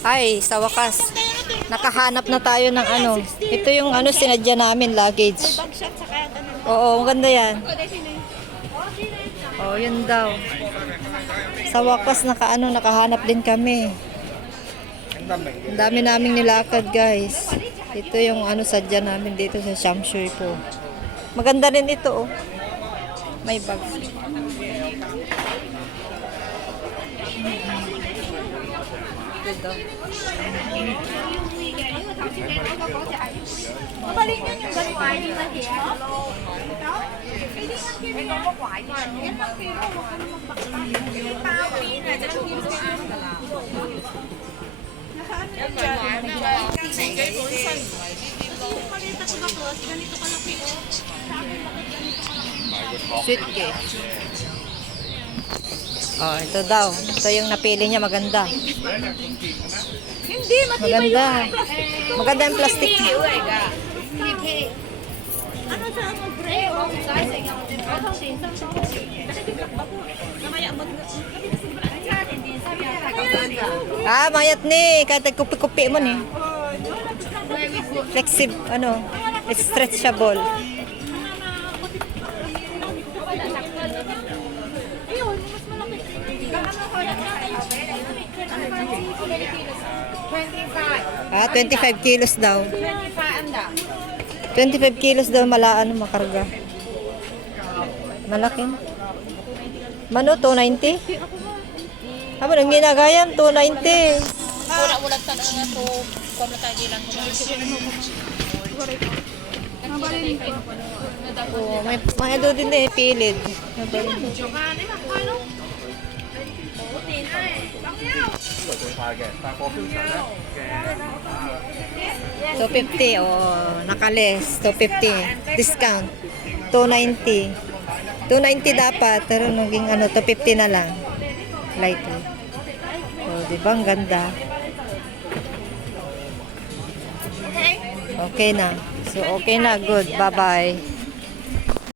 Ay, sa wakas. Nakahanap na tayo ng ano. Ito yung ano sinadya namin, luggage. Oo, maganda yan. Oh, yun daw. Sa wakas nakahanap din kami. Ang dami naming nilakad, guys. Ito yung ano sadya namin dito sa Shamshui po. Maganda rin ito, oh. May bag. Ito daw. Sweet cake. Oh, ito daw. Ito yung napili niya, maganda. Hindi, Maganda. Maganda yung plastic. ano sa ano, gray o Ah, mayat ni. Kahit kupi-kupi mo ni. Flexible, ano, stretchable. Ah, 25 kilos daw. 25 kilos daw makarga. Malaki. Mano, 290? Amo nang ginagayam, 290. Wala-wala sa na to, kung tayo lang ko. Oh, may mga doon din eh, pilid. So 50, oh, nakales, 250, discount, 290. 290 dapat, pero naging ano, 250 na lang. Lightly. Oh, di ba ang ganda? Okay na. So okay na, good. Bye-bye.